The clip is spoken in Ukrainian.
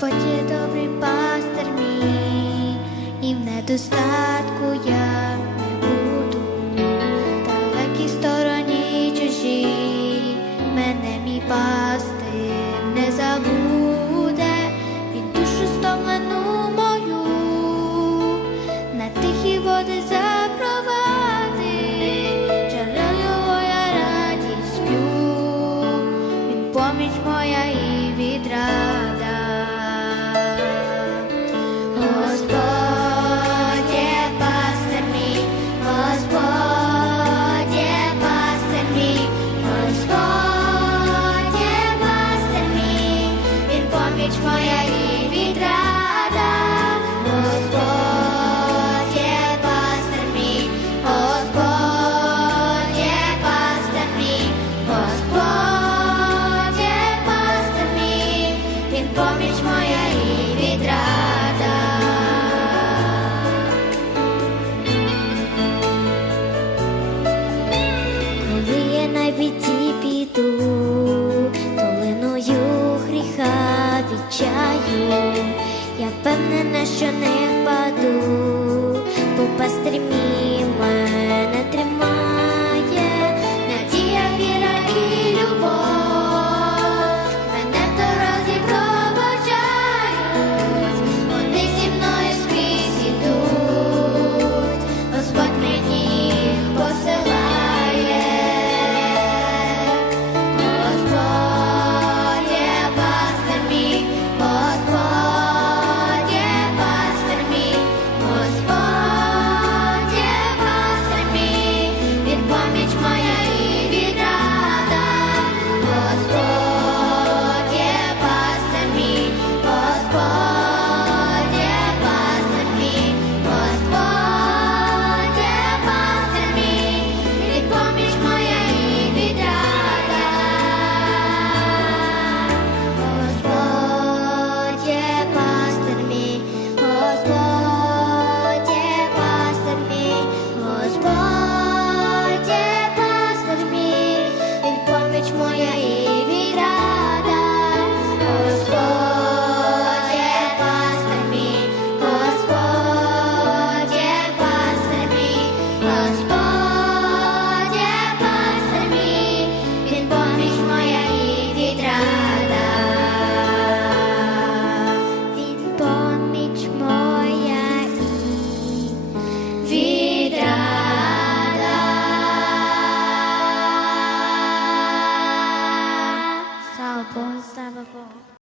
Господь є добрий пастир мій, і в недостатку я не буду, далекій стороні чужі, мене мій пастир не забуде, Він душу стомлену мою, на тихі води запровадить, Джерело я радість п'ю, він поміч моя і відра. Поміч моя і відрада. Господь є пастир мій, є пастир мій, Господь він поміч моя і відрада. Коли я на піду, відчаю, я впевнена, що не впаду, бо пастир